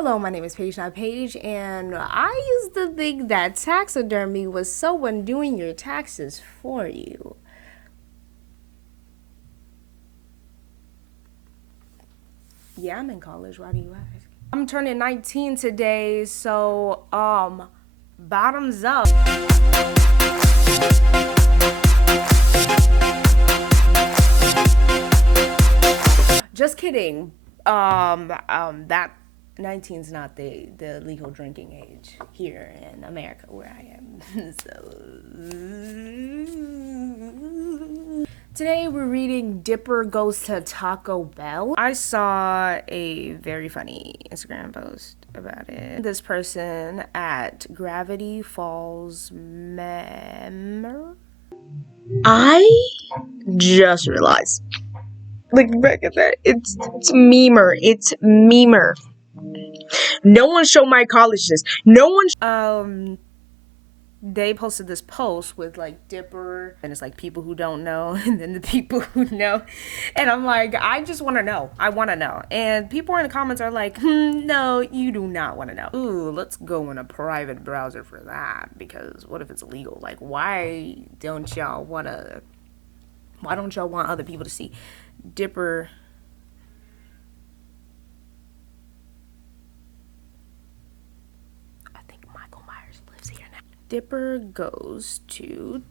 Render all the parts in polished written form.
Hello, my name is Paige, not Paige, and I used to think that taxidermy was someone doing your taxes for you. Yeah, I'm in college. Why do you ask? I'm turning 19 today, so, bottoms up. Just kidding. That 19's not the legal drinking age here in America where I am. So today we're reading Dipper Goes to Taco Bell. I saw a very funny Instagram post about it. This person at Gravity Falls I just realized, like back at that, it's memer. It's memer. No one showed my colleges. No one. They posted this post with like Dipper, and it's like people who don't know, and then the people who know, and I'm like, I just want to know. I want to know. And people in the comments are like, no, you do not want to know. Ooh, let's go in a private browser for that, because what if it's illegal? Like, why don't y'all want other people to see Dipper? Dipper goes to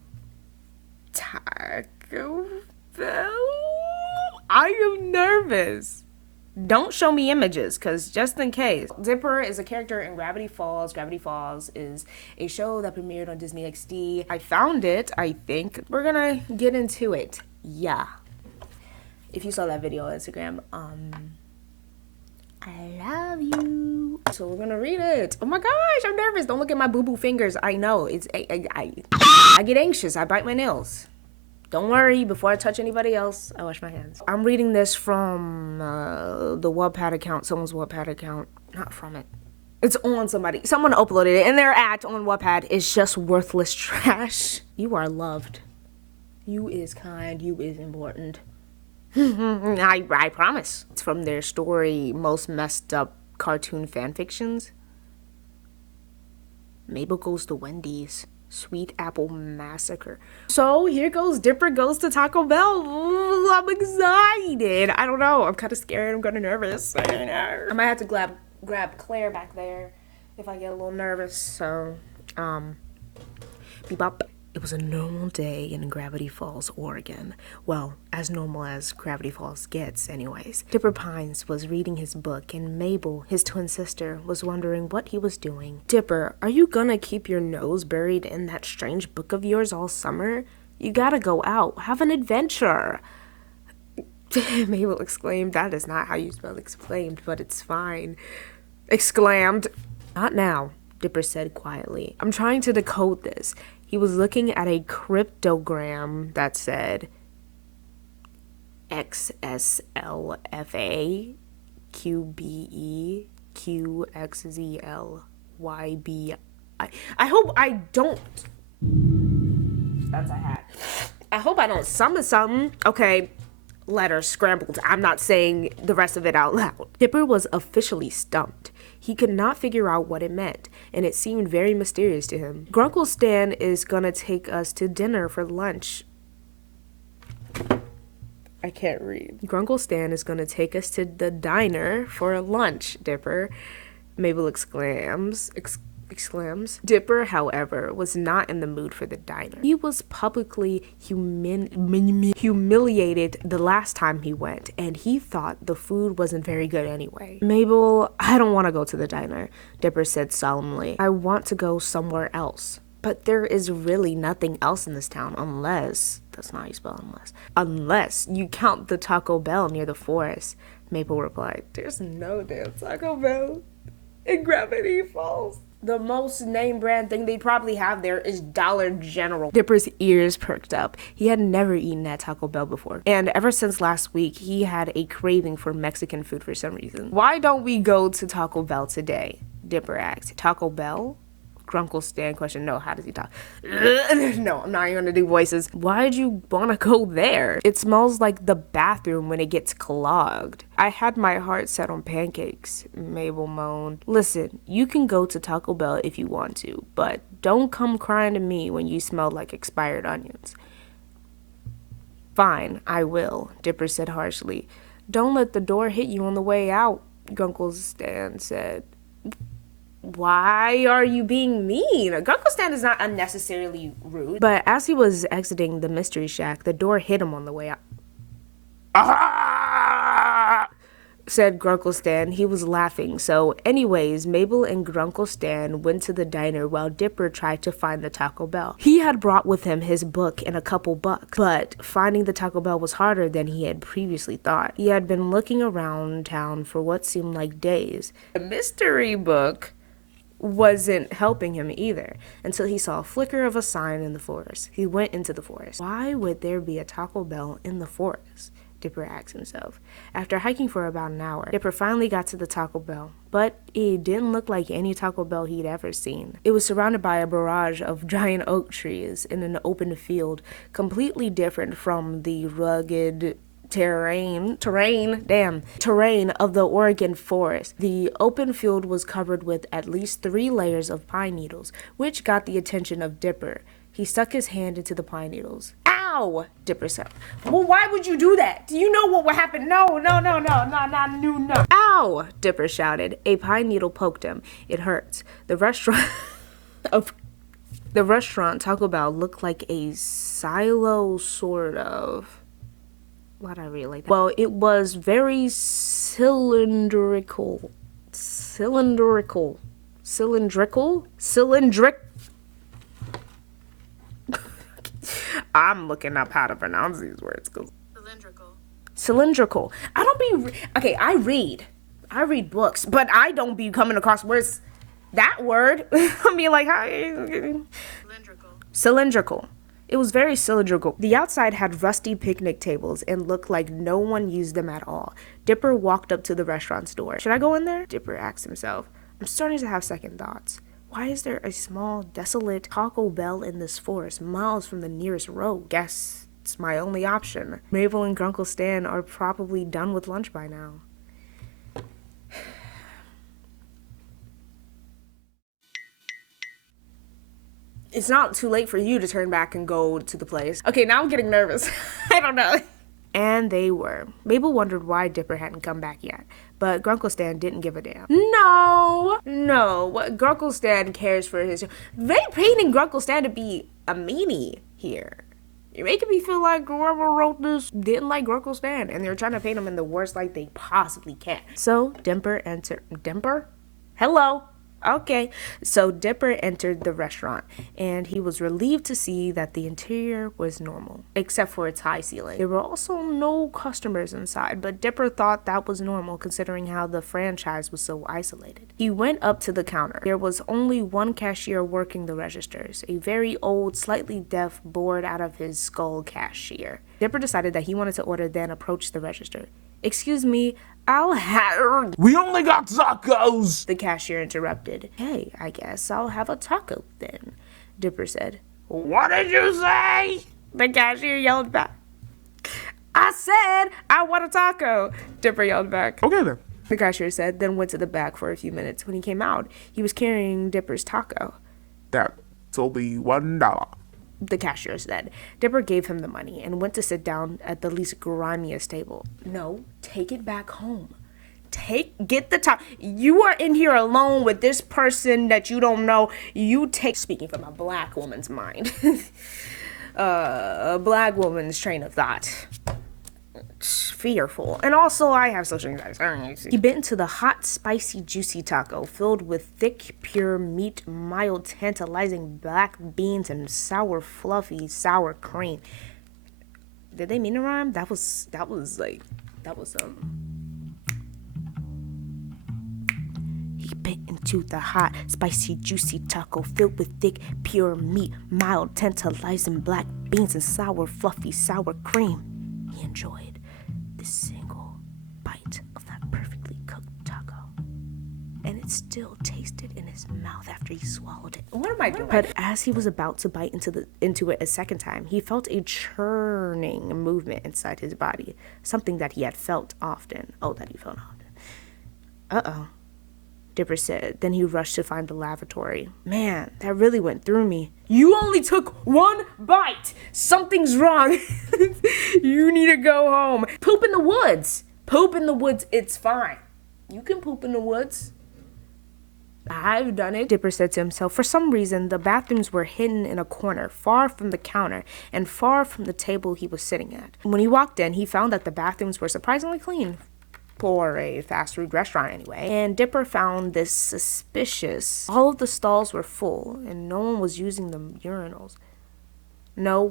Taco Bell. I am nervous. Don't show me images, because just in case. Dipper is a character in Gravity Falls. Gravity Falls is a show that premiered on Disney XD. I found it, I think. We're gonna get into it. Yeah. If you saw that video on Instagram, I love you. So we're gonna read it. Oh my gosh, I'm nervous. Don't look at my boo-boo fingers. I know. I get anxious. I bite my nails. Don't worry, before I touch anybody else, I wash my hands. I'm reading this from the Wattpad account, someone's Wattpad account. Not from it. It's on somebody. Someone uploaded it, and their ad on Wattpad is just worthless trash. You are loved. You is kind. You is important. I promise. It's from their story, Most Messed Up Cartoon Fanfictions. Mabel Goes to Wendy's. Sweet Apple Massacre. So here goes Dipper Goes to Taco Bell. Ooh, I'm excited. I don't know. I'm kind of scared. I'm kind of nervous. I might have to grab Claire back there if I get a little nervous. So, bebop. It was a normal day in Gravity Falls, Oregon. Well, as normal as Gravity Falls gets, anyways. Dipper Pines was reading his book, and Mabel, his twin sister, was wondering what he was doing. Dipper, are you gonna keep your nose buried in that strange book of yours all summer? You gotta go out, have an adventure. Mabel exclaimed. That is not how you spell exclaimed, but it's fine. Exclaimed. Not now, Dipper said quietly. I'm trying to decode this. He was looking at a cryptogram that said XSLFA QBE QXZLYB. I hope I don't. That's a hat. I hope I don't summon something. Okay. Letters scrambled. I'm not saying the rest of it out loud. Dipper was officially stumped. He could not figure out what it meant, and it seemed very mysterious to him. Grunkle Stan is gonna take us to dinner for lunch. I can't read. Grunkle Stan is gonna take us to the diner for lunch, Dipper. Mabel exclaims. Dipper, however, was not in the mood for the diner. He was publicly humiliated the last time he went, and he thought the food wasn't very good anyway. Mabel, I don't want to go to the diner, Dipper said solemnly. I want to go somewhere else. But there is really nothing else in this town unless, that's not how you spell unless you count the Taco Bell near the forest. Mabel replied, there's no damn Taco Bell in Gravity Falls. The most name brand thing they probably have there is Dollar General. Dipper's ears perked up. He had never eaten at Taco Bell before. And ever since last week, he had a craving for Mexican food for some reason. Why don't we go to Taco Bell today? Dipper asked. Taco Bell? Grunkle Stan questioned. No, how does he talk? No, I'm not even gonna do voices. Why'd you wanna go there? It smells like the bathroom when it gets clogged. I had my heart set on pancakes, Mabel moaned. Listen, you can go to Taco Bell if you want to, but don't come crying to me when you smell like expired onions. Fine, I will, Dipper said harshly. Don't let the door hit you on the way out, Grunkle Stan said. Why are you being mean? Grunkle Stan is not unnecessarily rude. But as he was exiting the mystery shack, the door hit him on the way out. Ah! Said Grunkle Stan. He was laughing. So anyways, Mabel and Grunkle Stan went to the diner while Dipper tried to find the Taco Bell. He had brought with him his book and a couple bucks, but finding the Taco Bell was harder than he had previously thought. He had been looking around town for what seemed like days. The mystery book wasn't helping him either until he saw a flicker of a sign in the forest. He went into the forest. Why would there be a Taco Bell in the forest? Dipper asked himself. After hiking for about an hour, Dipper finally got to the Taco Bell, but it didn't look like any Taco Bell he'd ever seen. It was surrounded by a barrage of giant oak trees in an open field, completely different from the rugged terrain of the Oregon forest. The open field was covered with at least 3 layers of pine needles, which got the attention of Dipper. He stuck his hand into the pine needles. Ow! Dipper said. Well, why would you do that? Do you know what would happen? No. Ow! Dipper shouted. A pine needle poked him. It hurts. The restaurant Taco Bell looked like a silo, sort of. Why'd I read it like that? Well, it was very cylindrical. I'm looking up how to pronounce these words. Cylindrical. I read books, but I don't be coming across words. That word. I'll be like, Cylindrical. It was very cylindrical. The outside had rusty picnic tables and looked like no one used them at all. Dipper walked up to the restaurant's door. Should I go in there? Dipper asked himself. I'm starting to have second thoughts. Why is there a small, desolate Taco Bell in this forest, miles from the nearest road? Guess it's my only option. Mabel and Grunkle Stan are probably done with lunch by now. It's not too late for you to turn back and go to the place. Okay, now I'm getting nervous. I don't know. And they were. Mabel wondered why Dipper hadn't come back yet, but Grunkle Stan didn't give a damn. No. Grunkle Stan cares for his... They painting Grunkle Stan to be a meanie here. You're making me feel like whoever wrote this didn't like Grunkle Stan, and they're trying to paint him in the worst light they possibly can. So Dipper entered... Dipper? Hello? Okay, so Dipper entered the restaurant, and he was relieved to see that the interior was normal, except for its high ceiling. There were also no customers inside, but Dipper thought that was normal considering how the franchise was so isolated. He went up to the counter. There was only one cashier working the registers, a very old, slightly deaf, bored out of his skull cashier. Dipper decided that he wanted to order, then approached the register. Excuse me, I'll have... We only got tacos! The cashier interrupted. Hey, I guess I'll have a taco then, Dipper said. What did you say? The cashier yelled back. I said I want a taco, Dipper yelled back. Okay then. The cashier said, then went to the back for a few minutes. When he came out, he was carrying Dipper's taco. That's only $1. The cashier said. Dipper gave him the money and went to sit down at the least grimiest table. No, take it back home. Get the top. You are in here alone with this person that you don't know. Speaking from a black woman's mind. A black woman's train of thought. Fearful. And also, I have social anxiety. He bit into the hot, spicy, juicy taco filled with thick, pure meat, mild, tantalizing black beans, and sour, fluffy, sour cream. Did they mean to rhyme? That was He bit into the hot, spicy, juicy taco filled with thick, pure meat, mild, tantalizing black beans, and sour, fluffy, sour cream. He enjoyed this single bite of that perfectly cooked taco. and it still tasted in his mouth after he swallowed it. What am I doing? But as he was about to bite into it a second time, he felt a churning movement inside his body, something that he had felt often. Uh-oh, Dipper said. Then he rushed to find the lavatory. Man, that really went through me. You only took one bite. Something's wrong. You need to go home. Poop in the woods. Poop in the woods, it's fine. You can poop in the woods. I've done it, Dipper said to himself. For some reason, the bathrooms were hidden in a corner, far from the counter and far from the table he was sitting at. When he walked in, he found that the bathrooms were surprisingly clean. For a fast food restaurant anyway. And Dipper found this suspicious. All of the stalls were full and no one was using the urinals. No,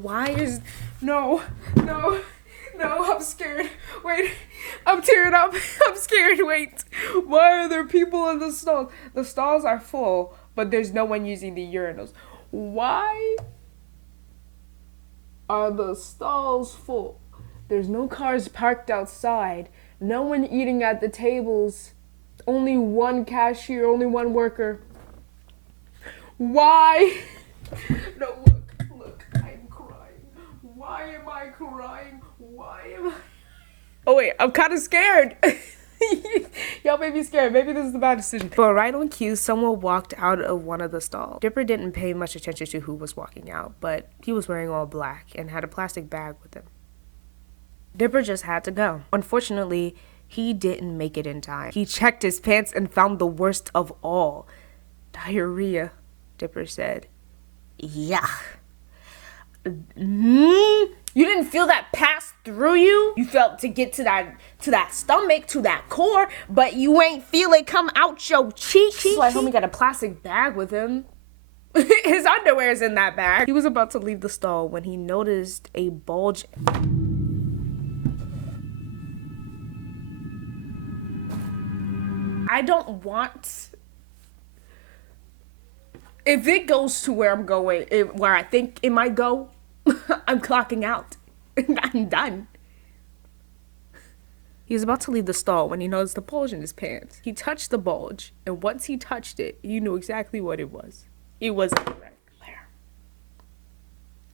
I'm scared. Wait, I'm tearing up. I'm scared. Wait, why are there people in the stalls? The stalls are full, but there's no one using the urinals. Why are the stalls full? There's no cars parked outside. No one eating at the tables. Only one cashier, only one worker. Why? No, look, I'm crying. Why am I crying? Oh wait, I'm kind of scared. Y'all made me scared. Maybe this is a bad decision. But right on cue, someone walked out of one of the stalls. Dipper didn't pay much attention to who was walking out, but he was wearing all black and had a plastic bag with him. Dipper just had to go. Unfortunately, he didn't make it in time. He checked his pants and found the worst of all. Diarrhea, Dipper said. Yuck. You didn't feel that pass through you? You felt to get to that stomach, to that core, but you ain't feel it come out your cheek. So I homie got a plastic bag with him. His underwear's in that bag. He was about to leave the stall when he noticed a bulge. I don't want. If it goes to where I'm going, where I think it might go, I'm clocking out. I'm done. He was about to leave the stall when he noticed the bulge in his pants. He touched the bulge, and once he touched it, you knew exactly what it was. It was Claire.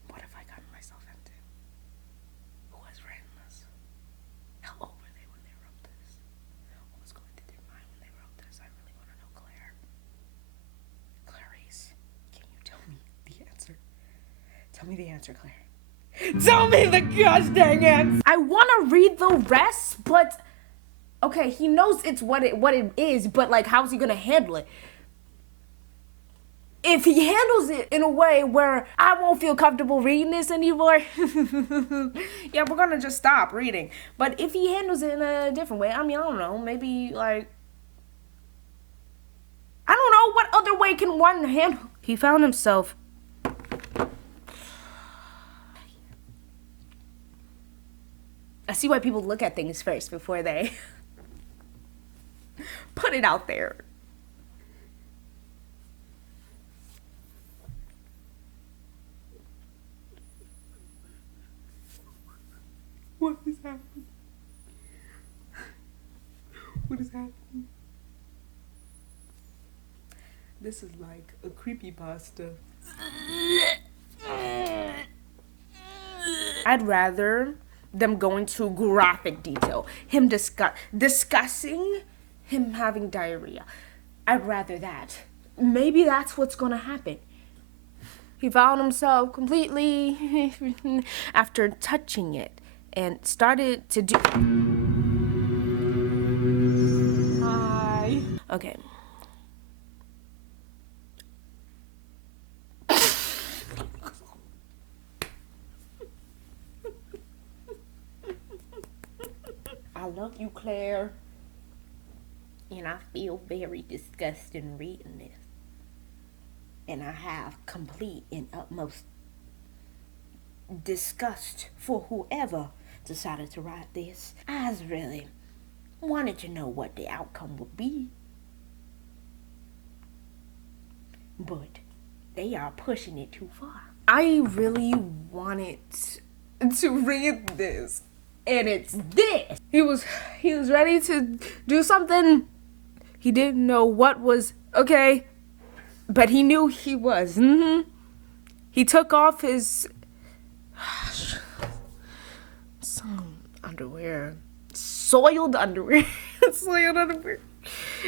What have I gotten myself into? Who has written this? How old were they when they wrote this? What was going through their mind when they wrote this? I really want to know, Claire. Clarice, can you tell me the answer? Tell me the answer, Claire. Tell me the gosh dang answer! I want to read the rest, but okay, he knows it's what it is, but like, how's he gonna handle it? If he handles it in a way where I won't feel comfortable reading this anymore, yeah, we're gonna just stop reading. But if he handles it in a different way, I mean, I don't know, maybe like, I don't know, what other way can one handle? He found himself. I see why people look at things first before they put it out there. What is happening? What is happening? This is like a creepypasta. I'd rather them go into graphic detail. Him discussing him having diarrhea. I'd rather that. Maybe that's what's gonna happen. He found himself completely after touching it and started to do. Hi. Okay. I love you, Claire. And I feel very disgusted reading this. And I have complete and utmost disgust for whoever decided to write this. I just really wanted to know what the outcome would be. But they are pushing it too far. I really wanted to read this. And it's this. He was ready to do something. He didn't know what was okay, but he knew he was. He took off his some underwear. Soiled underwear. Soiled underwear.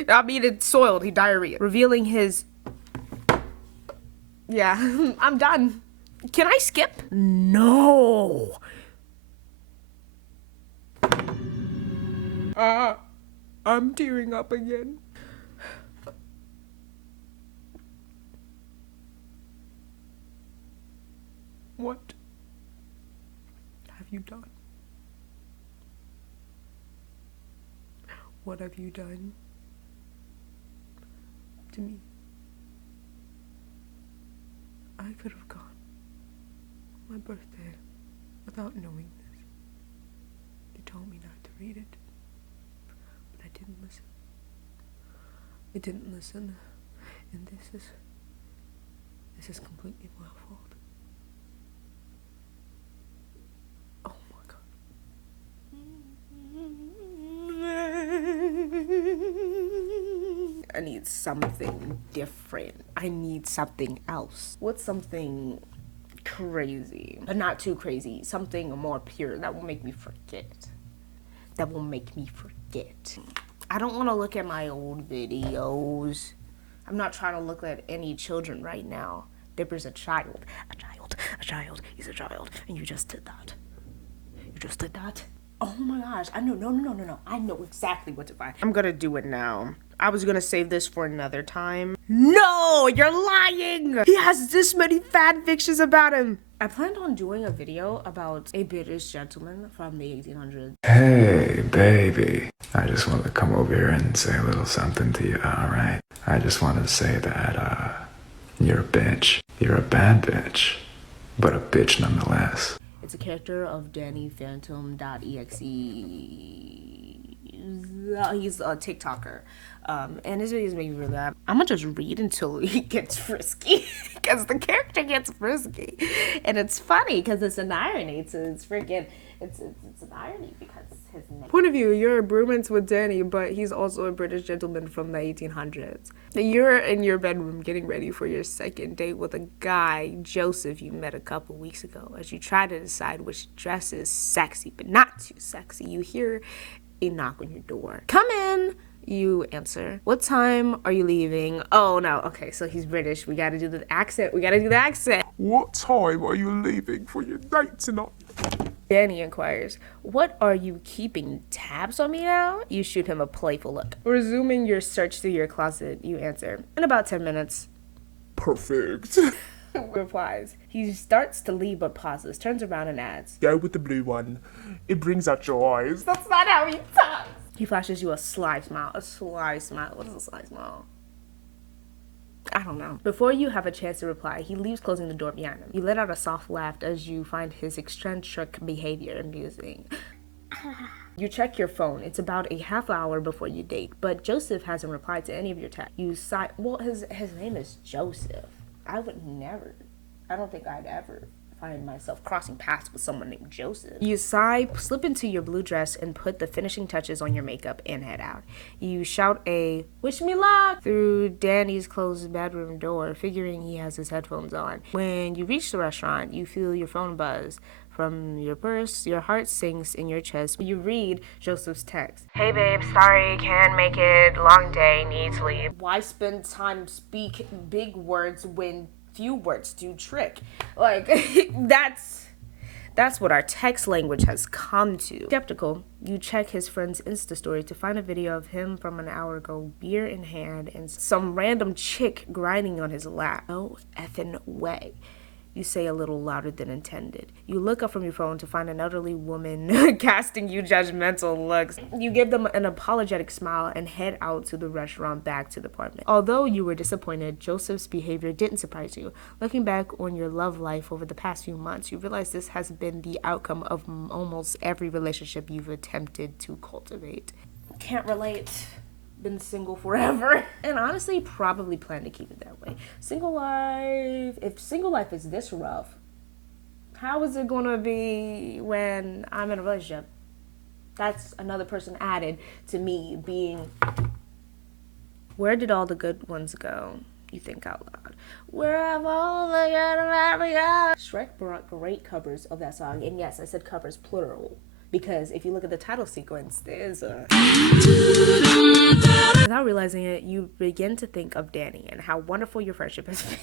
I mean, it's soiled. He diarrhea. Revealing his... Yeah, I'm done. Can I skip? No. I'm tearing up again. What have you done? What have you done to me? I could have gone my birthday without knowing this. You told me not to read it, but I didn't listen. I didn't listen, and this is completely my fault. Oh my God. I need something different. I need something else. What's something crazy, but not too crazy? Something more pure that will make me forget. That will make me forget. I don't want to look at my old videos. I'm not trying to look at any children right now. Dipper's a child. A child. A child. He's a child. And you just did that. You just did that. Oh my gosh. I know. No. I know exactly what to find. I'm gonna do it now. I was gonna save this for another time. No, you're lying. He has this many fanfictions about him. I planned on doing a video about a British gentleman from the 1800s. Hey, baby. I just want to come over here and say a little something to you, alright? I just wanted to say that, you're a bitch. You're a bad bitch. But a bitch nonetheless. It's a character of Danny Phantom.exe. He's a TikToker. And his videos make me really laugh. I'm gonna just read until he gets frisky. Because the character gets frisky. And it's funny because it's an irony. It's freaking, it's an irony because his name. Point of view, you're bromance with Danny, but he's also a British gentleman from the 1800s. You're in your bedroom getting ready for your second date with a guy, Joseph, you met a couple weeks ago. As you try to decide which dress is sexy, but not too sexy, you hear a knock on your door. Come in. You answer. What time are you leaving? Oh no, okay, so he's British. We gotta do the accent. What time are you leaving for your date tonight? Danny inquires, what are you keeping tabs on me now? You shoot him a playful look. Resuming your search through your closet, you answer, in about 10 minutes. Perfect. Replies. He starts to leave but pauses, turns around and adds, Go with the blue one. It brings out your eyes. that's not how he talks. He flashes you a sly smile. A sly smile. What is a sly smile? I don't know. Before you have a chance to reply, he leaves, closing the door behind him. You let out a soft laugh as you find his eccentric behavior amusing. You check your phone. It's about a half hour before you date, but Joseph hasn't replied to any of your texts. You sigh. Well, his name is Joseph. I don't think I'd ever find myself crossing paths with someone named Joseph. You sigh, slip into your blue dress, and put the finishing touches on your makeup and head out. You shout a wish me luck through Danny's closed bedroom door, figuring he has his headphones on. When you reach the restaurant, you feel your phone buzz from your purse. Your heart sinks in your chest. You read Joseph's text. Hey babe, sorry, can't make it. Long day, need sleep. Why spend time speak big words when few words do trick? Like, that's what our text language has come to. Skeptical, you check his friend's Insta story to find a video of him from an hour ago, beer in hand, and some random chick grinding on his lap. No effing way. You say a little louder than intended. You look up from your phone to find an elderly woman casting you judgmental looks. You give them an apologetic smile and head out to the restaurant back to the apartment. Although you were disappointed, Joseph's behavior didn't surprise you. Looking back on your love life over the past few months, you realize this has been the outcome of almost every relationship you've attempted to cultivate. Can't relate. Been single forever, and honestly probably plan to keep it that way. Single life, if single life is this rough, how is it gonna be when I'm in a relationship? That's another person added to me being Where did all the good ones go? You think out loud. Where have all the good gone? Shrek brought great covers of that song. And yes, I said covers plural. Because if you look at the title sequence, there's a... Without realizing it, you begin to think of Danny and how wonderful your friendship has been.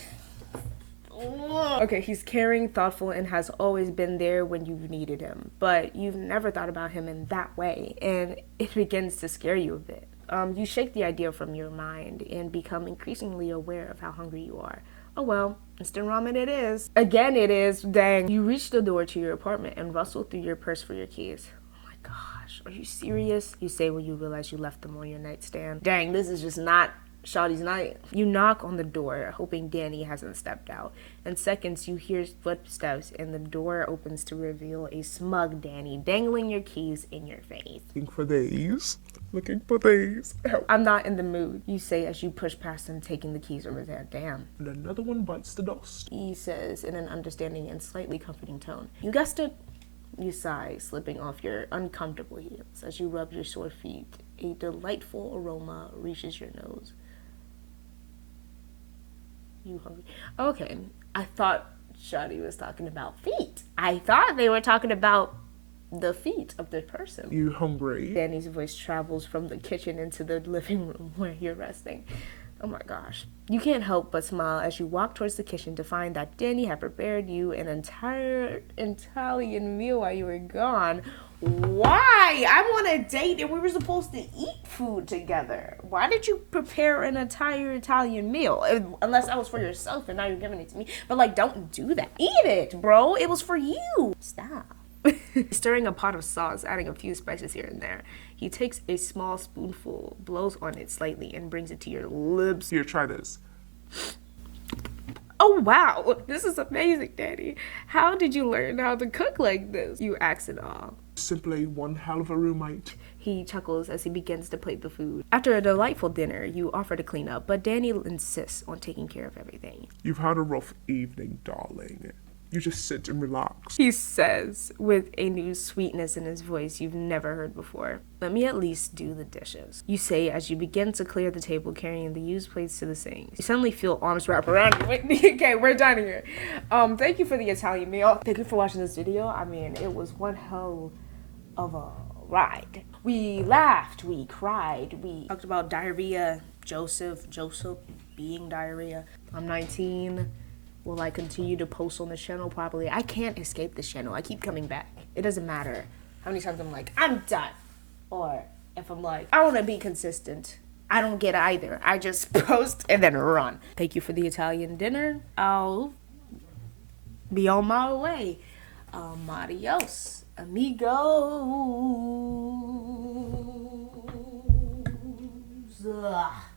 Okay, he's caring, thoughtful, and has always been there when you've needed him. But you've never thought about him in that way, and it begins to scare you a bit. You shake the idea from your mind and become increasingly aware of how hungry you are. Oh well, instant ramen it is. Again it is, dang. You reach the door to your apartment and rustle through your purse for your keys. Oh my gosh, are you serious? You say when you realize you left them on your nightstand. Dang, this is just not Shawty's night. You knock on the door, hoping Danny hasn't stepped out. In seconds, you hear footsteps, and the door opens to reveal a smug Danny dangling your keys in your face. Looking for these. Looking for these. Help. I'm not in the mood, you say as you push past him, taking the keys over there. Damn. And another one bites the dust. He says in an understanding and slightly comforting tone. You guessed it. You sigh, slipping off your uncomfortable heels as you rub your sore feet. A delightful aroma reaches your nose. You hungry? Okay, I thought Shawty was talking about feet. I thought they were talking about the feet of the person. You hungry? Danny's voice travels from the kitchen into the living room where you're resting. Oh my gosh. You can't help but smile as you walk towards the kitchen to find that Danny had prepared you an entire Italian meal while you were gone. Why? I'm on a date and we were supposed to eat food together. Why did you prepare an entire Italian meal? Unless that was for yourself and now you're giving it to me. But like, don't do that. Eat it, bro. It was for you. Stop. Stirring a pot of sauce, adding a few spices here and there. He takes a small spoonful, blows on it slightly, and brings it to your lips. Here, try this. Oh wow, this is amazing, Daddy. How did you learn how to cook like this? You ask in awe. Simply one hell of a roommate. He chuckles as he begins to plate the food. After a delightful dinner, you offer to clean up, but Danny insists on taking care of everything. You've had a rough evening, darling. You just sit and relax. He says, with a new sweetness in his voice you've never heard before. Let me at least do the dishes. You say as you begin to clear the table, carrying the used plates to the sink. You suddenly feel arms wrap around you. Okay, we're done here. Thank you for the Italian meal. Thank you for watching this video. I mean, it was one hell of a ride. We laughed, we cried, we talked about diarrhea, Joseph being diarrhea. I'm 19. Will I continue to post on the channel? Probably. I can't escape this channel. I keep coming back. It doesn't matter how many times I'm like, I'm done. Or if I'm like, I want to be consistent. I don't get either. I just post and then run. Thank you for the Italian dinner. I'll be on my way. Adios, amigos.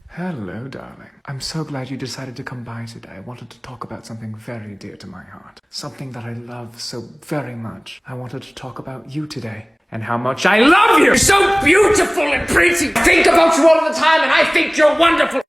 Hello, darling. I'm so glad you decided to come by today. I wanted to talk about something very dear to my heart. Something that I love so very much. I wanted to talk about you today. And how much I love you! You're so beautiful and pretty! I think about you all the time and I think you're wonderful!